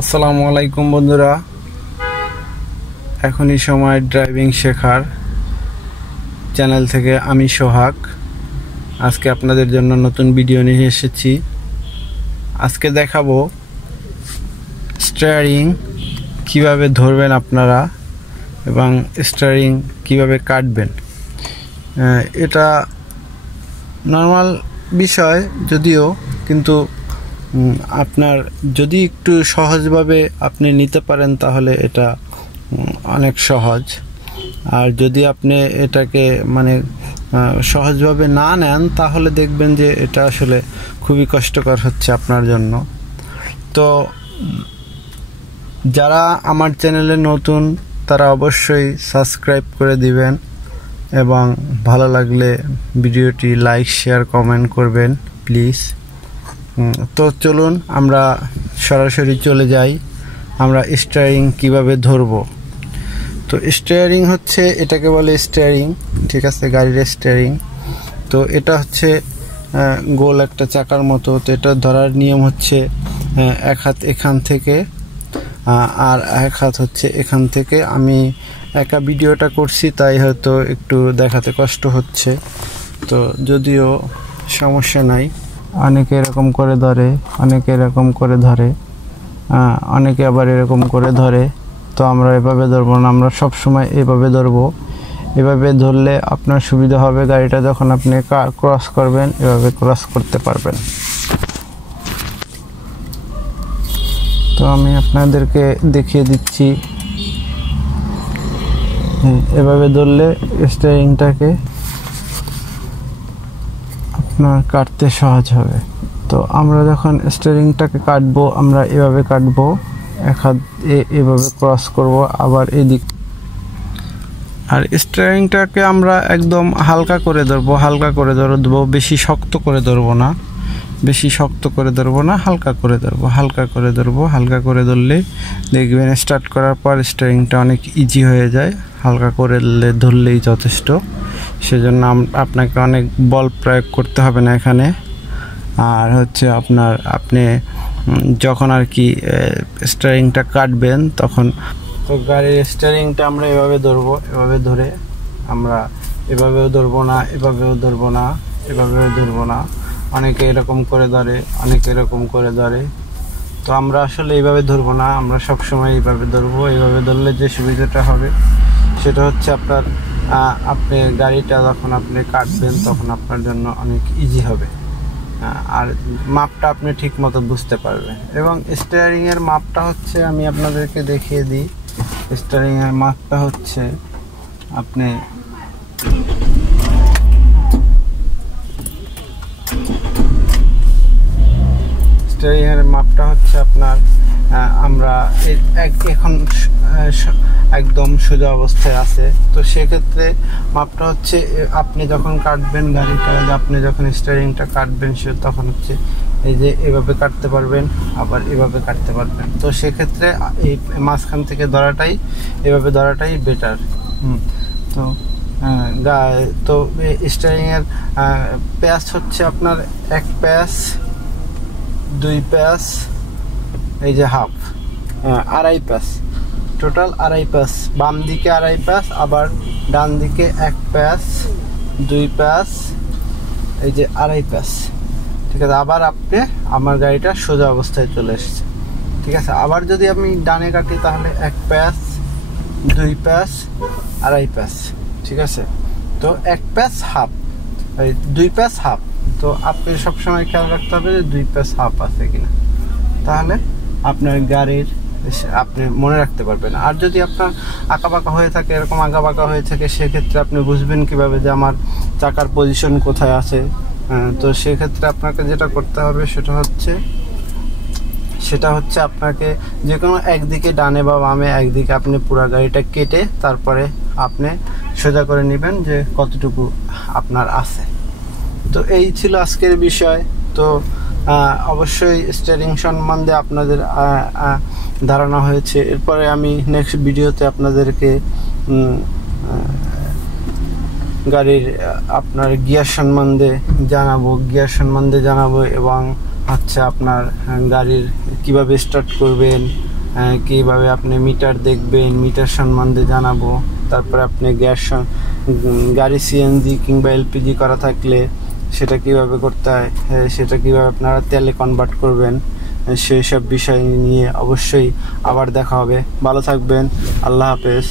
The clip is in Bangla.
আসসালামু আলাইকুম বন্ধুরা, এখনই সময় ড্রাইভিং শেখার চ্যানেল থেকে আমি সোহাগ আজকে আপনাদের জন্য নতুন ভিডিও নিয়ে এসেছি। আজকে দেখাবো স্টিয়ারিং কিভাবে ধরবেন আপনারা এবং স্টিয়ারিং কিভাবে কাটবেন। এটা নর্মাল বিষয় যদিও, কিন্তু আপনার যদি একটু সহজভাবে আপনি নিতে পারেন তাহলে এটা অনেক সহজ। আর যদি আপনি এটাকে সহজভাবে না নেন তাহলে দেখবেন যে এটা আসলে খুবই কষ্টকর হচ্ছে আপনার জন্য। তো যারা আমার চ্যানেলে নতুন তারা অবশ্যই সাবস্ক্রাইব করে দিবেন এবং ভালো লাগলে ভিডিওটি লাইক শেয়ার কমেন্ট করবেন প্লিজ। তো চলুন আমরা সরাসরি চলে যাই, আমরা স্টিয়ারিং কিভাবে ধরব। তো স্টিয়ারিং হচ্ছে, এটাকে বলে স্টিয়ারিং, ঠিক আছে, গাড়ির স্টিয়ারিং। তো এটা হচ্ছে গোল একটা চাকার মতো। তো এটা ধরার নিয়ম হচ্ছে এক হাত এখান থেকে আর এক হাত হচ্ছে এখান থেকে। আমি একা ভিডিওটা করছি তাই হয়তো একটু দেখাতে কষ্ট হচ্ছে, তো যদিও সমস্যা নাই। অনেকে এরকম করে ধরে, অনেকে এরকম করে ধরে, অনেকে আবার এরকম করে ধরে। তো আমরা এভাবে ধরবো না, আমরা সব সময় এভাবে ধরবো। এভাবে ধরলে আপনার সুবিধা হবে, গাড়িটা যখন আপনি ক্রস করবেন এভাবে ক্রস করতে পারবেন। তো আমি আপনাদেরকে দেখিয়ে দিচ্ছি, এভাবে ধরলে স্টিয়ারিংটাকে আপনার কাটতে সহজ হবে। তো আমরা যখন স্টিয়ারিংটাকে কাটবো আমরা এভাবে কাটবো, এক হাত এভাবে ক্রস করব, আবার এদিক। আর স্টিয়ারিংটাকে আমরা একদম হালকা করে ধরবো, হালকা করে ধরবো, বেশি শক্ত করে ধরবো না, বেশি শক্ত করে ধরবো না, হালকা করে ধরবো, হালকা করে ধরবো। হালকা করে ধরলে দেখবেন স্টার্ট করার পর স্টিয়ারিংটা অনেক ইজি হয়ে যায়। হালকা করে ধরলেই যথেষ্ট, সেজন্য আপনাকে অনেক বল প্রয়োগ করতে হবে না এখানে। আর হচ্ছে আপনি যখন আর কি স্টিয়ারিংটা কাটবেন তখন, তো গাড়ির স্টিয়ারিংটা আমরা এভাবে ধরবো, এভাবে ধরে আমরা এভাবেও ধরবো না, এভাবেও ধরবো না, এভাবেও ধরবো না। অনেকে এরকম করে ধরে, অনেকে এরকম করে ধরে। তো আমরা আসলে এইভাবে ধরবো না, আমরা সব সময় এইভাবে ধরবো। এইভাবে ধরলে যে সুবিধাটা হবে সেটা হচ্ছে আপনি গাড়িটা যখন আপনি কাটবেন তখন আপনার জন্য অনেক ইজি হবে, আর মাপটা আপনি ঠিক মতো বুঝতে পারবেন। এবং স্টিয়ারিংয়ের মাপটা হচ্ছে, আমি আপনাদেরকে দেখিয়ে দিই, স্টিয়ারিংয়ের মাপটা হচ্ছে আপনি স্টিয়ারিংয়ের মাপটা হচ্ছে আপনার, আমরা এখন একদম সোজা অবস্থায় আছে। তো সেক্ষেত্রে মাপটা হচ্ছে আপনি যখন কাটবেন গাড়িটা, আপনি যখন স্টিয়ারিংটা কাটবেন তখন হচ্ছে এই যে এভাবে কাটতে পারবেন, আবার এভাবে কাটতে পারবেন। তো সেক্ষেত্রে এই মাঝখান থেকে ধরাটাই, এভাবে ধরাটাই বেটার। তো স্টিয়ারিংয়ের প্যাচ হচ্ছে আপনার এক প্যাচ, দুই প্যাচ, এই যে হাফ, আড়াই প্যাচ, টোটাল আড়াই প্যাচ। বাম দিকে আড়াই প্যাচ, আবার ডান দিকে এক প্যাচ, দুই প্যাচ, এই যে আড়াই প্যাচ, ঠিক আছে। আবার আমার গাড়িটা সোজা অবস্থায় চলে এসেছে, ঠিক আছে। আবার যদি আমি ডানে কাটি তাহলে এক প্যাচ, দুই প্যাচ, আড়াই প্যাচ, ঠিক আছে। তো এক প্যাচ হাফ, দুই প্যাচ হাফ। তো আপনি সবসময় খেয়াল রাখতে হবে যে দুই প্যাচ হাফ আছে কিনা, তাহলে আপনার গাড়ির আপনি মনে রাখতে পারবেন। আর যদি আপনার আঁকাবাঁকা হয়ে থাকে, এরকম আঁকাবাঁকা হয়ে থাকে, সেক্ষেত্রে আপনি বুঝবেন কিভাবে যে আমার চাকার পজিশন কোথায় আছে। তো সেক্ষেত্রে আপনাকে যেটা করতে হবে সেটা হচ্ছে আপনাকে যে কোনো একদিকে, ডানে বা বামে একদিকে আপনি পুরো গাড়িটা কেটে তারপরে আপনি সোজা করে নেবেন যে কতটুকু আপনার আছে। তো এই ছিল আজকের বিষয়। তো অবশ্যই স্টিয়ারিং সম্বন্ধে আপনাদের ধারণা হয়েছে। এরপরে আমি নেক্সট ভিডিওতে আপনাদেরকে গাড়ির আপনার গিয়ার সম্বন্ধে জানাবো এবং হচ্ছে আপনার গাড়ির কিভাবে স্টার্ট করবেন, কীভাবে আপনি মিটার দেখবেন, মিটার সম্বন্ধে জানাবো। তারপরে আপনি গাড়ি সিএনজি কিংবা এলপিজি করা থাকলে সেটা কিভাবে করতে হয়, সেটা কিভাবে আপনারা তেলে কনভার্ট করবেন, সেই সব বিষয় নিয়ে অবশ্যই আবার দেখা হবে। ভালো থাকবেন, আল্লাহ হাফেজ।